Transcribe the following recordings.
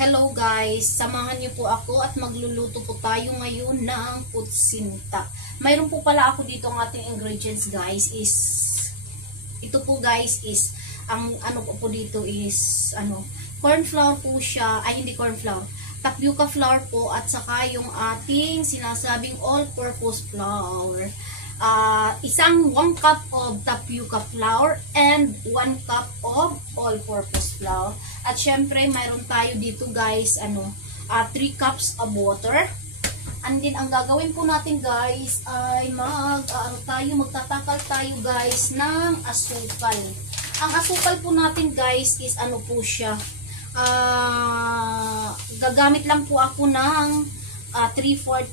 Hello guys, samahan niyo po ako at magluluto po tayo ngayon ng putsinta. Mayroon po pala ako dito ang ating ingredients guys is, ito po guys is, ang ano po dito is, corn flour po siya, ay hindi corn flour, tapioca flour po at saka yung ating sinasabing all-purpose flour. 1 cup of tapioca flour and 1 cup of all-purpose flour. At syempre, mayroon tayo dito guys, 3 cups of water. And then, ang gagawin po natin guys ay magtatakal tayo guys ng asukal. Ang asukal po natin guys is po siya. Gagamit lang po ako ng 3/4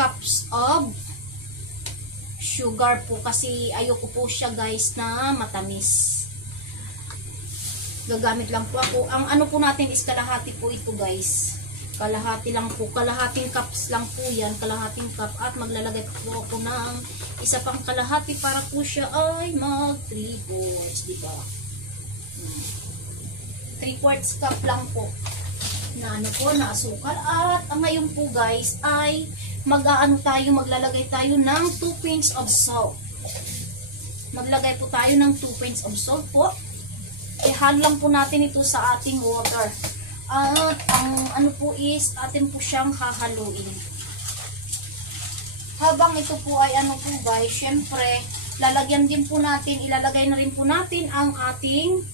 cups of sugar po kasi ayoko po siya guys na matamis. Gagamit lang po ako. Ang po natin is kalahati po ito guys. Kalahati lang po. Kalahating cups lang po yan. Kalahating cup. At maglalagay po ako ng isa pang kalahati para po siya ay mag 3/4. Diba? 3/4 cup lang po na na asukal. At ngayon po guys ay maglalagay tayo ng 2 pints of salt. Maglagay po tayo ng 2 pints of salt po. Ihalo lang po natin ito sa ating water. At ang po is atin po siyang hahaluin. Habang ito po ay po guys, syempre lalagyan din po natin, ilalagay na rin po natin ang ating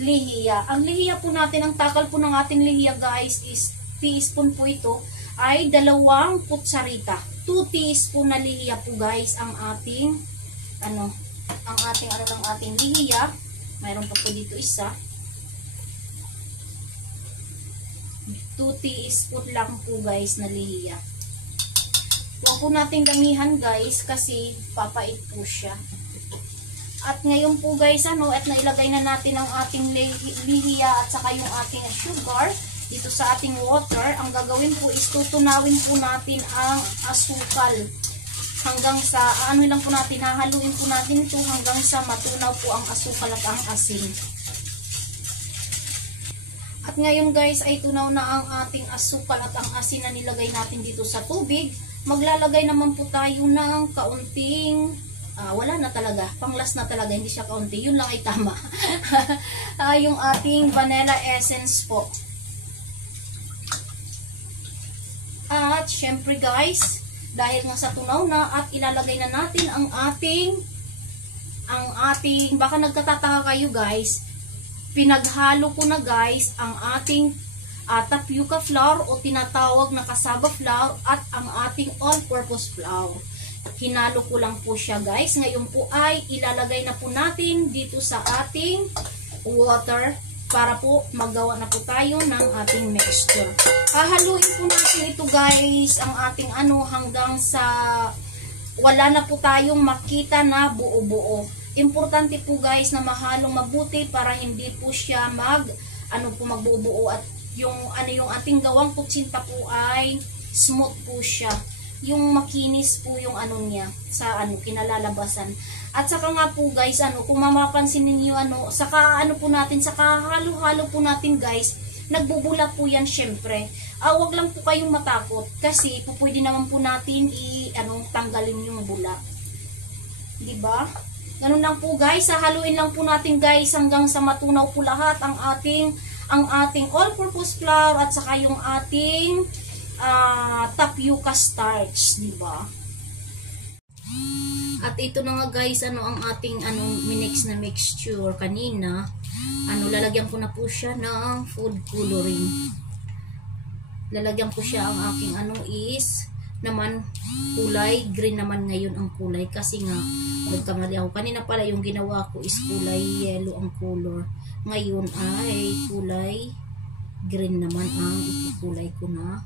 lihiya. Ang lihiya po natin, ang takal po ng ating lihiya guys is teaspoon po ito ay 2 kutsarita. 2 teaspoon na lihiya po guys ang ating ng ating lihiya. Mayroon pa po dito isa. 2 teaspoon lang po guys na lihiya. Huwag po natin damihan guys kasi papait po siya. At ngayon po guys at nailagay na natin ang ating lihiya at saka yung ating sugar dito sa ating water. Ang gagawin po is tutunawin po natin ang asukal hanggang sa lang po natin, hahaluin po natin ito hanggang sa matunaw po ang asukal at ang asin. At ngayon guys ay tunaw na ang ating asukal at ang asin na nilagay natin dito sa tubig. Maglalagay naman po tayo ng kaunting wala na talaga, panglas na talaga, hindi siya kaunti, yun lang ay tama. Yung ating vanilla essence po. At syempre guys, dahil nga sa tunaw na at ilalagay na natin ang ating baka nagkatataka kayo guys, pinaghalo ko na guys ang ating tapioca flour o tinatawag na cassava flour at ang ating all-purpose flour. Hinalo ko lang po siya guys. Ngayon po ay ilalagay na po natin dito sa ating water para po magawa na po tayo ng ating mixture. Hahaluin po natin ito guys, ang ating hanggang sa wala na po tayong makita na buo-buo. Importante po guys na mahalong mabuti para hindi po siya magbuo-buo at yung ating gawang putsinta po ay smooth po siya. Yung makinis po yung niya sa kinalalabasan. At saka nga po guys, kung mapapansin niyo saka po natin, saka halo-halo po natin guys, nagbubula po yan syempre. Wag lang po kayong matakot kasi pwede naman po natin tanggalin yung bula. 'Di ba? Ganun lang po guys, haluin lang po natin guys hanggang sa matunaw po lahat ang ating all-purpose flour at saka yung ating tapioca starch, di ba? At ito na nga guys, ang ating minix na mixture kanina. Lalagyan ko na po siya ng food coloring. Lalagyan ko siya ang aking is naman kulay green naman ngayon ang kulay kasi nga nagkamali ako. Kanina pala yung ginawa ko is kulay yellow ang color. Ngayon ay kulay green naman ang ipukulay ko na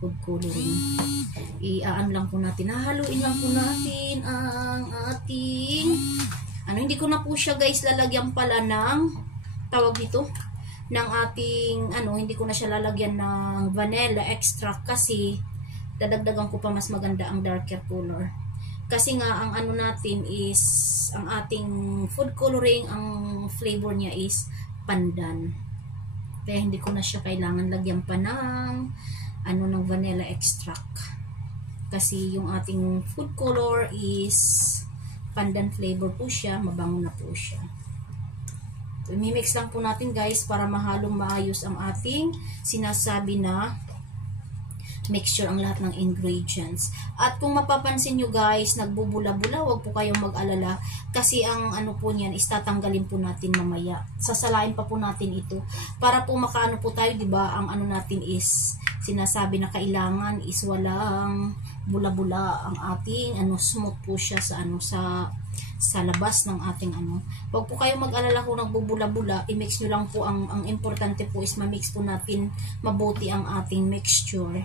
food coloring. Lang po natin, hahaluin lang po natin ang ating hindi ko na po siya guys lalagyan pala ng tawag dito ng ating hindi ko na siya lalagyan ng vanilla extract kasi dadagdagan ko pa mas maganda ang darker color. Kasi nga ang natin is ang ating food coloring, ang flavor niya is pandan. Kaya hindi ko na siya kailangan lagyan pa ng ng vanilla extract. Kasi yung ating food color is pandan flavor po siya, mabango na po siya. So, imimix lang po natin guys para mahalong maayos ang ating sinasabi na mixture ang lahat ng ingredients. At kung mapapansin nyo guys, nagbubula-bula, wag po kayong mag-alala kasi ang po niyan is tatanggalin po natin mamaya. Sasalain pa po natin ito para po makaano po tayo, 'di ba? Ang natin is sinasabi na kailangan is walang bula-bula ang ating smooth po siya sa sa labas ng ating Wag po kayong mag-alala kung nagbubula-bula, i-mix nyo lang po. Ang importante po is ma-mix po natin mabuti ang ating mixture.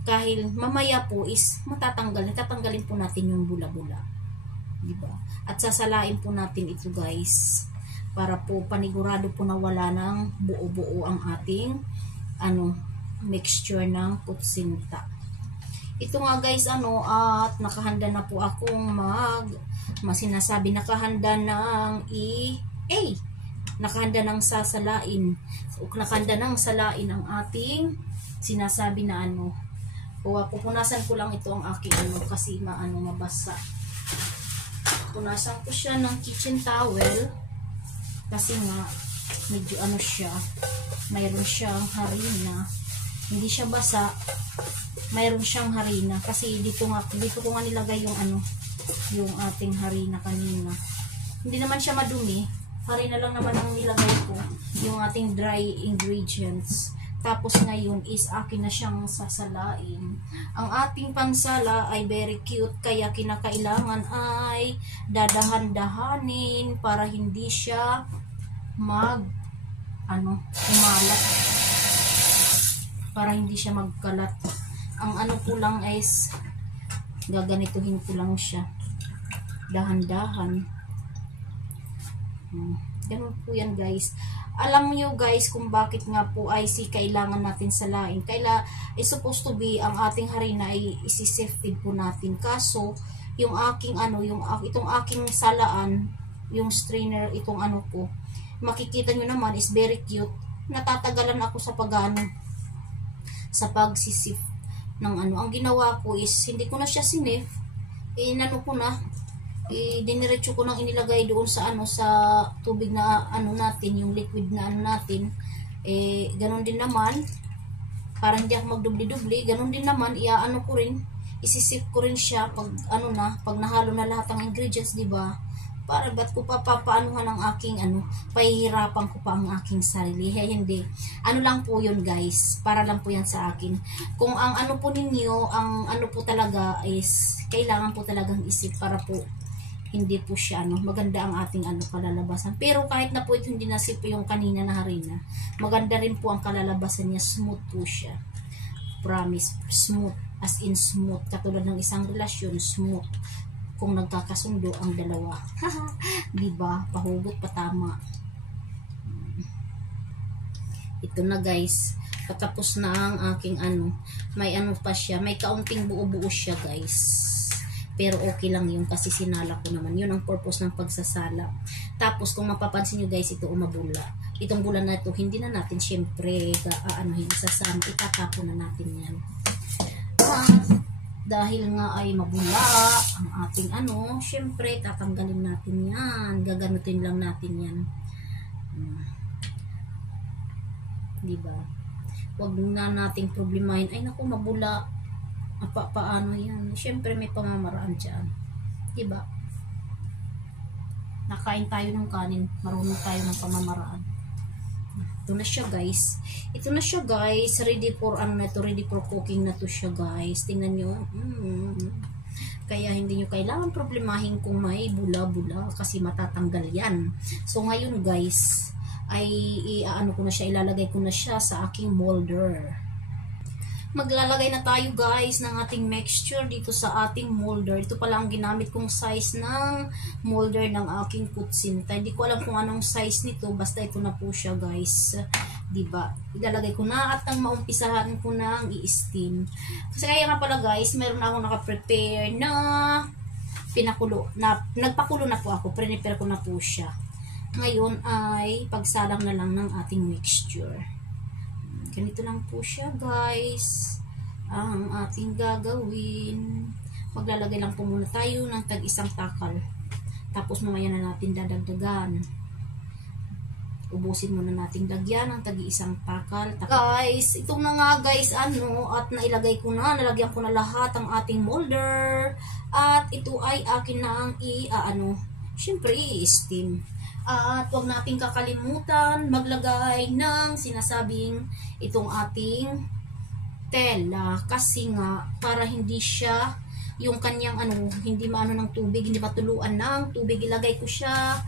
Dahil mamaya po is tatanggalin po natin yung bula-bula. Diba? At sasalain po natin ito guys. Para po panigurado po na wala ng buo-buo ang ating mixture ng kutsinta. Ito nga guys at nakahanda na po akong sinasabi nakahanda ng nakahanda ng sasalain. Nakahanda ng salain ang ating sinasabi na pupunasan ko lang ito ang aking kasi mabasa. Punasan ko siya ng kitchen towel kasi nga medyo siya, mayroon siyang harina. Hindi siya basa, mayroon siyang harina kasi dito ko nga nilagay yung ating harina kanina. Hindi naman siya madumi, harina lang naman ang nilagay ko, yung ating dry ingredients. Tapos ngayon is akin na siyang sasalain. Ang ating pansala ay very cute kaya kinakailangan ay dadahan-dahanin para hindi siya umalat. Para hindi siya magkalat. Ang ko lang is gaganituhin ko lang siya. Dahan-dahan. Ganun po yan guys. Alam nyo guys kung bakit nga po ay kailangan natin salain. Is supposed to be ang ating harina ay isi-sifted po natin. Kaso yung aking itong aking salaan, yung strainer, itong ko, makikita nyo naman is very cute. Natatagalan ako sa sa pagsisif ng Ang ginawa ko is hindi ko na siya sinif. Ko na. Diniretso ko nang inilagay doon sa sa tubig na natin, yung liquid na natin. Ganun din naman para hindi ako magdubli-dubli, ganun din naman ko rin, isisip ko rin siya pag pag nahalo na lahat ng ingredients, di ba? Para ba't ko papaanuhan ang aking pahihirapan ko pa ang aking sarili. Hindi. Lang po yun guys, para lang po yan sa akin. Kung ang po ninyo, ang po talaga is kailangan po talagang isip para po hindi po siya maganda ang ating kalalabasan. Pero kahit na po ito hindi nasip yung kanina na harina, maganda rin po ang kalalabasan niya, smooth po siya. Promise, smooth, as in smooth. Katulad ng isang relasyon, smooth. Kung nagkakasundo ang dalawa. Diba? Pahugot patama. Ito na guys. Patapos na ang aking may pa siya. May kaunting buo-buo siya guys. Pero okay lang yun kasi sinala ko naman. Yun ang purpose ng pagsasala. Tapos kung mapapansin nyo guys, ito umabula. Itong bula na ito, hindi na natin syempre isasama. Itatapon na natin yan. Dahil nga ay mabula ang ating syempre tatanggalin natin yan. Gaganutin lang natin yan. Diba? Huwag na nating problemahin. Ay naku, mabula. Paano yan? Siyempre may pamamaraan dyan. Diba? Nakain tayo ng kanin. Marunong tayo ng pamamaraan. Ito na siya guys. Ito na siya guys. Ready for ready for cooking na to siya guys. Tingnan nyo. Kaya hindi nyo kailangan problemahin kung may bula-bula kasi matatanggal yan. So ngayon guys, ay ko na siya, ilalagay ko na siya sa aking molder. Maglalagay na tayo guys ng ating mixture dito sa ating molder. Ito pala ang ginamit kong size ng molder ng aking kutsinta. Hindi ko alam kung anong size nito, basta ito na po siya guys. Diba? Ilalagay ko na at ang maumpisahan ko na ang i-steam. Kasi kaya nga pala guys, meron na akong naka-prepare na pinakulo. Nagpakulo na po ako, prepare ko na po siya. Ngayon ay pagsalang na lang ng ating mixture. Ganito lang po siya guys. Ang ating gagawin. Maglalagay lang po muna tayo ng tag-isang takal. Tapos mamaya na natin dadagdagan. Ubusin muna natin lagyan ng tag-iisang takal. Guys, ito na nga guys, at nailagay ko na, nalagyan ko na lahat ang ating molder. At ito ay akin na ang syempre i-steam. At huwag nating kakalimutan maglagay ng sinasabing itong ating tela. Kasi nga, para hindi siya, yung kanyang hindi maano ng tubig, hindi matuluan ng tubig. Ilagay ko siya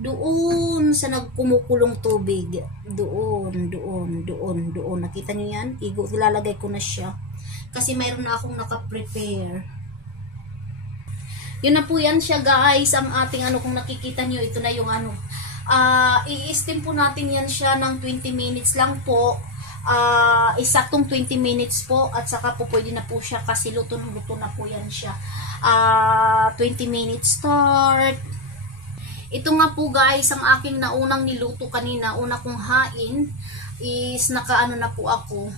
doon sa nagkumukulong tubig. Doon. Nakita niyo yan? Ilalagay ko na siya. Kasi mayroon na akong naka-prepare. Yun na po yan siya guys. Ang ating kung nakikita niyo, ito na yung i-steam po natin yan siya ng 20 minutes lang po. Isaktong 20 minutes po. At saka po pwede na po siya kasi luto na po yan siya. 20 minutes start. Ito nga po guys, ang aking naunang niluto kanina, una kong hain is nakaano na po ako.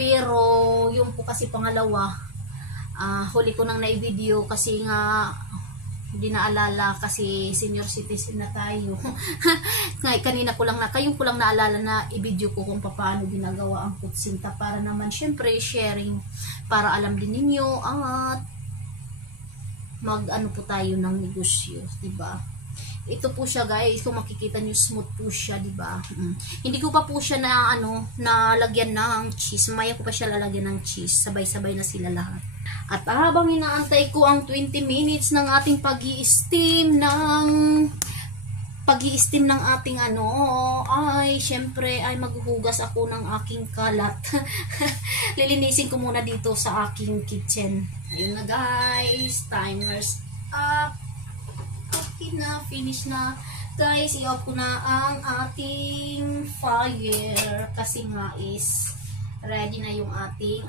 Pero yung po kasi pangalawa, huli ko nang na-video kasi nga hindi naalala kasi senior citizen na tayo. Kanina ko lang kayo ko lang naalala na i-video ko kung paano ginagawa ang kutsinta para naman syempre sharing para alam din ninyo at mag-ano po tayo ng negosyo, diba? Ito po siya guys, kung makikita niyo smooth po siya, diba? Hindi ko pa po siya nalagyan ng cheese. Maya ko pa siya lalagyan ng cheese. Sabay-sabay na sila lahat. At habang inaantay ko ang 20 minutes ng ating pag-i-steam ng ating ay syempre ay maghuhugas ako ng aking kalat. Lilinisin ko muna dito sa aking kitchen. Ayun na guys, timers up. Okay na, finish na. Guys, i-off ko na ang ating fire kasi nga is ready na yung ating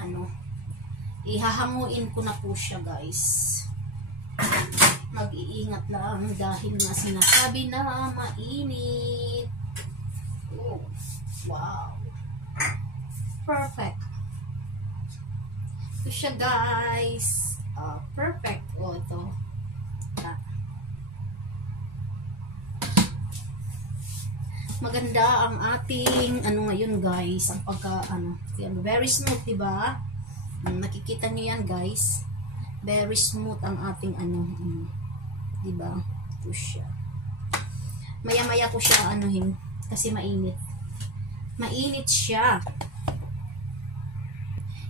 ihahanguin ko na po siya guys. Mag-iingat lang dahil nga sinasabi na mainit. Oh, wow. Perfect. Ito siya guys. Perfect. Oh, ito. Maganda ang ating ngayon guys. Ang very smooth, diba? Nakikita niyo yan guys. Very smooth ang ating diba? Ito siya. Maya-maya ko siya kasi mainit. Mainit siya.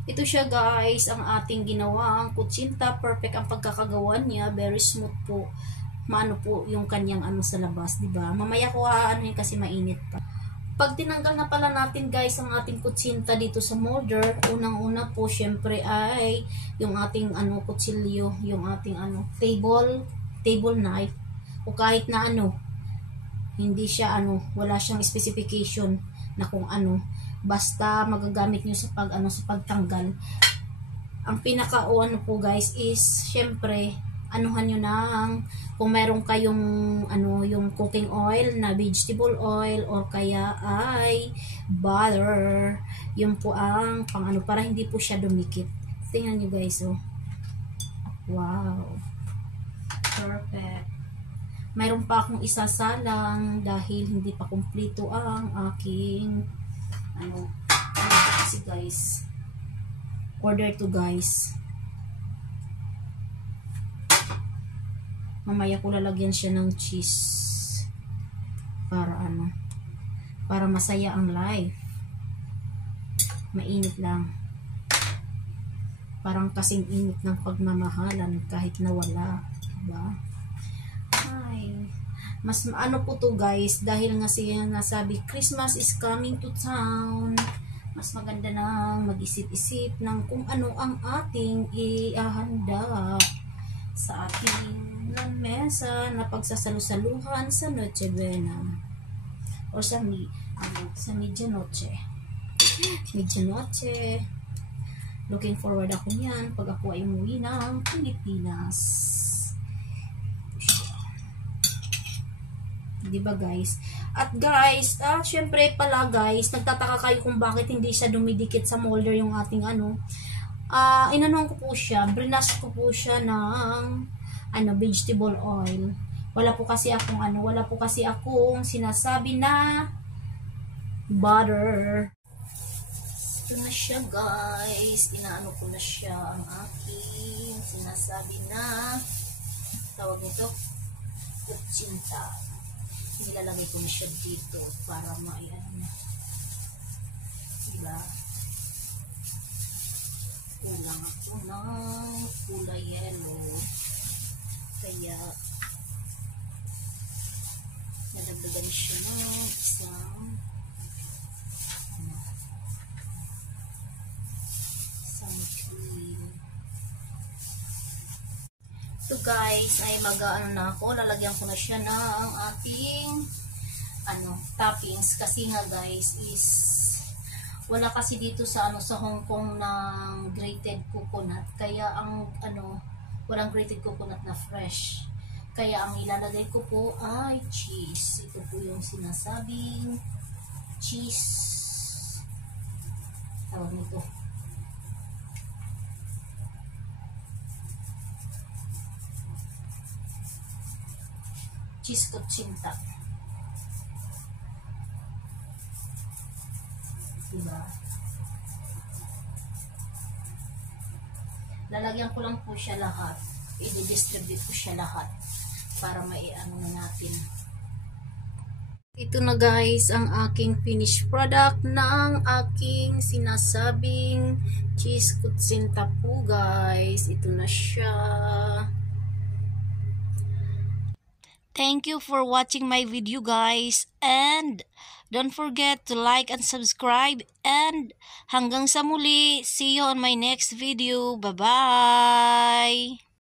Ito siya guys, ang ating ginawang kutsinta. Perfect ang pagkakagawa niya. Very smooth po. Maano po yung kanyang sa labas, diba? Mamaya ko kasi mainit pa. Pag tinanggal na pala natin guys ang ating kutsinta dito sa molder, unang-una po syempre ay yung ating kutsilyo, yung ating table knife o kahit na hindi siya wala siyang specification na kung basta magagamit niyo sa sa pagtanggal. Ang pinaka po guys is syempre anuhan nyo ng kung meron kayong yung cooking oil na vegetable oil or kaya ay butter, yun po ang para hindi po siya dumikit. Tingnan nyo guys, oh. Wow, perfect. Mayroon pa akong isasalang dahil hindi pa kumpleto ang aking kasi guys, order to guys. Mamaya ko lalagyan siya ng cheese para para masaya ang life. Mainit lang, parang kasing init ng pagmamahalan kahit nawala, diba? Ay, mas po to guys dahil nga siya nasabi Christmas is coming to town. Mas maganda na mag-isip-isip ng kung ano ang ating ihahanda sa ating mesa na pagsasalusaluhan sa Noche Buena or sa Medianoche. Looking forward ako niyan pag ako ay umuwi ng Pilipinas. 'di ba guys? At guys, syempre pala guys, nagtataka kayo kung bakit hindi siya dumidikit sa molder yung ating ano. Inanuhan ko po siya, brinas ko po siya ng vegetable oil. Wala po kasi akong sinasabi na butter. Ito na siya guys, inaano ko na siya ang aking sinasabi na tawag nito kutsinta. Nilalagay ko na siya dito para maiano na, diba? Kulang ako ng kulay yellow, kaya nadagdagan siya ng isang cream. Ito guys ay na ako, lalagyan ko na siya ng ating toppings kasi nga guys is wala kasi dito sa sa Hong Kong ng grated coconut, kaya ang walang grated coconut na fresh, kaya ang ilalagay ko po ay cheese. Ito po yung sinasabing cheese, tawag nito cheese kutsinta, diba? Lalagyan ko lang po siya lahat, i-distribute ko siya lahat para maiano na natin. Ito na guys ang aking finished product ng aking sinasabing cheese kutsinta po guys. Ito na siya. Thank you for watching my video guys, and don't forget to like and subscribe, and hanggang sa muli, see you on my next video. Bye bye.